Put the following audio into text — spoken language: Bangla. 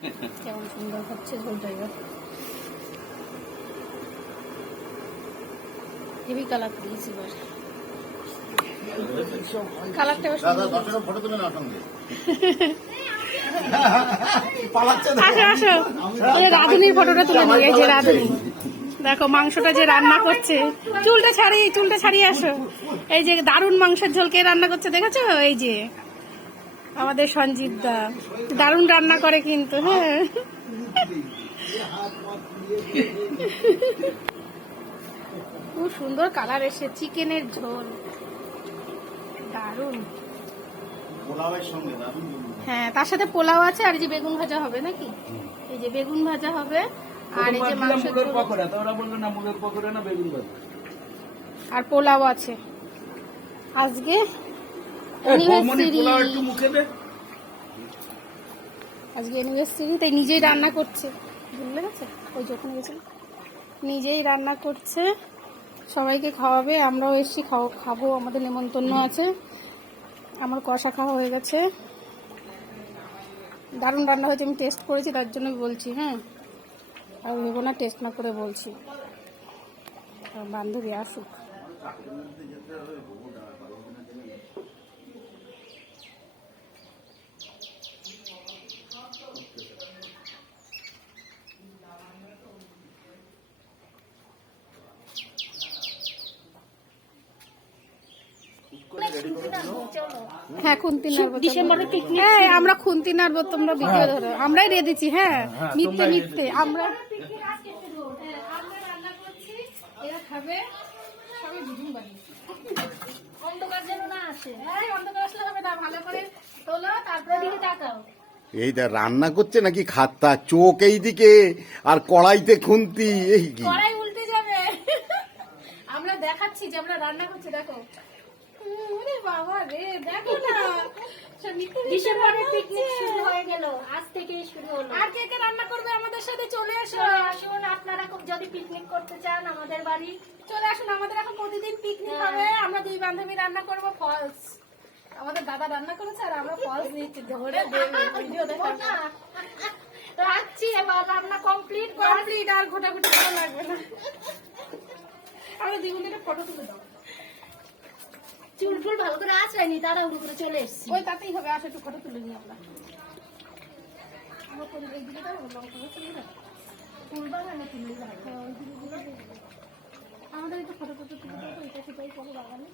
কেমন সুন্দর হচ্ছে ঝোলটা। এবার হেভি কালার দিয়েছি। এবার কালারটা আসো আসো, রাঁধুনির ফটোটা তুলে নিয়ে। এই যে রাঁধুনি, দেখো মাংসটা যে রান্না করছে। চুলটা ছাড়িয়ে আসো। এই যে দারুণ মাংসের ঝোল কে রান্না করছে দেখেছো? এই যে আমাদের সঞ্জীব দা দারুণ রান্না করে কিন্তু। হ্যাঁ, খুব সুন্দর কালার এসে চিকেনের ঝোল, দারুণ। হ্যাঁ, তার সাথে পোলাও আছে, আর এই যে বেগুন ভাজা হবে নাকি? এই যে বেগুন ভাজা হবে, আর এই যে মাংসের ঝোল আর পোলাও আছে। আজকে অ্যানিভার্সারি, তাই নিজেই রান্না করছে। ভুলে গেছে ওই যখন গেছিল, নিজেই রান্না করছে, সবাইকে খাওয়াবে। আমরাও এসছি, খাবো, আমাদের নেমন্তন্ন আছে। আমার কষা খাওয়া হয়ে গেছে, দারুণ রান্না হয়েছে। আমি টেস্ট করেছি, তার জন্য বলছি। হ্যাঁ, আর ভেবো না টেস্ট না করে বলছি। বান্ধবী আসুক। হ্যাঁ, খুন্তি নাড়বো। হ্যাঁ, আমরা খুন্তি নাড়বো, তোমরা ভিডিও ধরো। আমরাই রেঁধেছি। হ্যাঁ, মিথ্যে আমরা রান্না করছি, এরা খাবে। সবাই দুদিন বাড়ি অন্ধকার যেন না আসে। হ্যাঁ, অন্ধকার আসলে হবে না। ভালো করে তোলো, তারপরে দিকে তাকাও। এইটা রান্না করছে নাকি খাত্তা? চোখ এই দিকে আর কড়াইতে খুন্তি। এই কি কড়াই উল্টে যাবে। আমরা দেখাচ্ছি যে আমরা রান্না করছি, দেখো। ওরে বাবা রে, দেখো না। ডিসেম্বরের পিকনিক শুরু হয়ে গেল, আজ থেকেই শুরু হলো। আর কে কে রান্না করবে আমাদের সাথে চলে আসুন। আপনারা যদি পিকনিক করতে চান আমাদের বাড়ি চলে আসুন। আমাদের এখন প্রতিদিন পিকনিক হবে। আমরা দুই বান্ধবী রান্না করব। ফলস আমাদের দাদা রান্না করেছে, আর আমরা ফলস দিচ্ছি। ধরে ভিডিও দেখো না। রাখছি, এবার রান্না কমপ্লিট। আর ঘোটাঘুটি করা লাগবে না। আমরা দ্বিগুণ থেকে ফটো তুলে দাও। চুল টুল ভালো করে আসেনি, তারা উপরে চলে এসছি। ওই তাতেই হবে। আসো, একটু ফটো তুলে নিই আমরা। আমাদের একটু ফটো তুলে দেবো। এটা সেটাই করবো বাগানে।